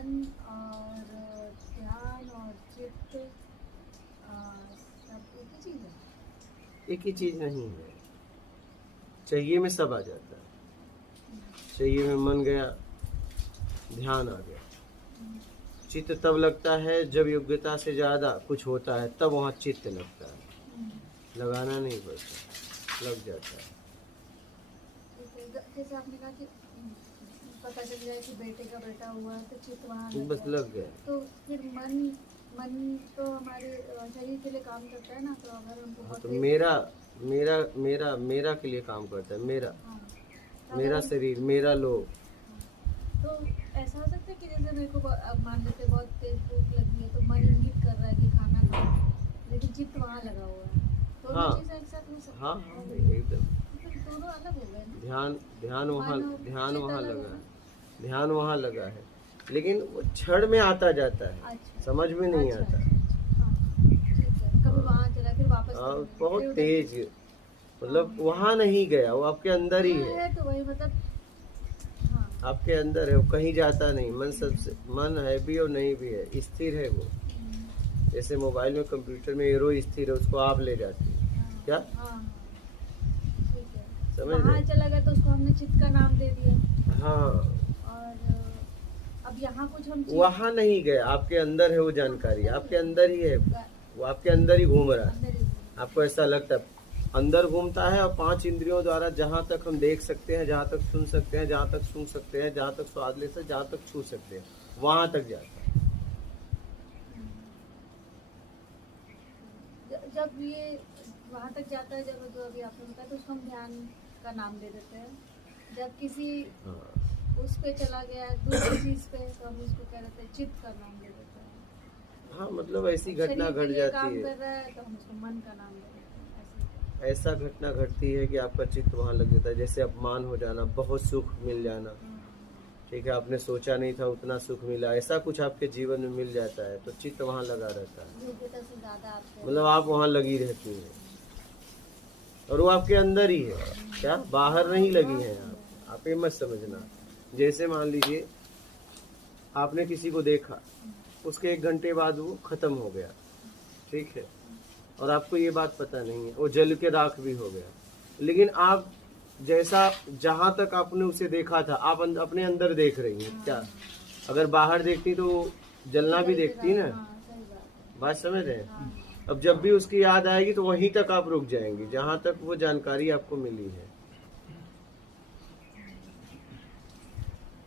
मन और ध्यान और चित्त सब एक ही चीज है? एक ही चीज नहीं है। चाहिए में सब आ जाता है। चाहिए में मन गया, ध्यान आ गया। चित्त तब लगता है जब योग्यता से ज्यादा कुछ होता है, तब वहाँ चित्त लगता है। लगाना नहीं पड़ता, लग जाता है। जैसे आपने कहा कि पता चल जाए कि बेटे का बेटा हुआ तो चित्त वहाँ बस लग गया। तो फिर मन तो हमारे शरीर के लिए काम करता है ना, तो अगर उनको तो मेरा के लिए काम करता है। मेरा शरीर, मेरा लोग। तो ऐसा हो सकता है कि जैसे मेरे को अब मान लेते बहुत तेज भूख लगी है तो मन इंगित कर रहा है कि खाना खाओ, लेकिन चित्त वहाँ लगा हुआ है। दोनों चीजें एक साथ हो सकती है? हाँ एकदम। दोनों अलग हो गए ना? ध्यान वहाँ लगा है, लेकिन वो क्षण में आता जाता है। अच्छा, समझ में नहीं आता। हाँ, ठीक है। कभी वहाँ चला फिर वापस बहुत तेज, मतलब वहाँ नहीं गया, वो आपके अंदर ही है। तो वही मतलब आपके अंदर है, वो कहीं जाता नहीं। मन है भी और नहीं भी है, स्थिर है वो। जैसे मोबाइल में, कंप्यूटर में एरो स्थिर है, उसको आप ले जाती है क्या? समझ वहाँ चला गया तो उसको हमने चित्त का नाम दे दिया। हाँ, और अब यहाँ कुछ हम वहाँ नहीं गए, आपके अंदर है वो जानकारी, आपके अंदर ही है वो, आपके अंदर ही घूम रहा है। आपको ऐसा लगता है अंदर घूमता है, और 5 इंद्रियों द्वारा जहाँ तक हम देख सकते हैं, जहाँ तक सुन सकते हैं, जहाँ तक सूंघ सकते हैं, जहाँ तक स्वाद ले सकते हैं, जहाँ तक छू सकते हैं, वहां तक जाता है। जब ये वहाँ तक जाता है, जब जो अभी आपने बताया, तो उसको हम ध्यान का नाम दे देते हैं। जब किसी उस पे चला गया दूसरी चीज पे, तो हम उसको क्या कहते हैं, चित्त का नाम दे देते हैं। हाँ, मतलब ऐसी घटना घट जाती काम है। कर रहा है तो हम उसको मन का नाम दे देते हैं। ऐसा घटना घटती है कि आपका चित्त वहाँ लग जाता है। जैसे अपमान हो जाना, बहुत सुख मिल जाना, ठीक है, आपने सोचा नहीं था उतना सुख मिला, ऐसा कुछ आपके जीवन में मिल जाता है, तो चित्त वहाँ लगा रहता है। योग्यता से ज्यादा मतलब आप वहाँ लगी रहती है, और वो आपके अंदर ही है, क्या बाहर नहीं लगी है। आप ये मत समझना। जैसे मान लीजिए आपने किसी को देखा, उसके 1 घंटे बाद वो खत्म हो गया, ठीक है, और आपको ये बात पता नहीं है, वो जल के राख भी हो गया, लेकिन आप जैसा जहां तक आपने उसे देखा था, आप अपने अंदर देख रही हैं क्या? अगर बाहर देखती तो जलना भी देखती ना। बात समझ रहे हैं? अब जब भी उसकी याद आएगी तो वहीं तक आप रुक जाएंगी, जहां तक वो जानकारी आपको मिली है।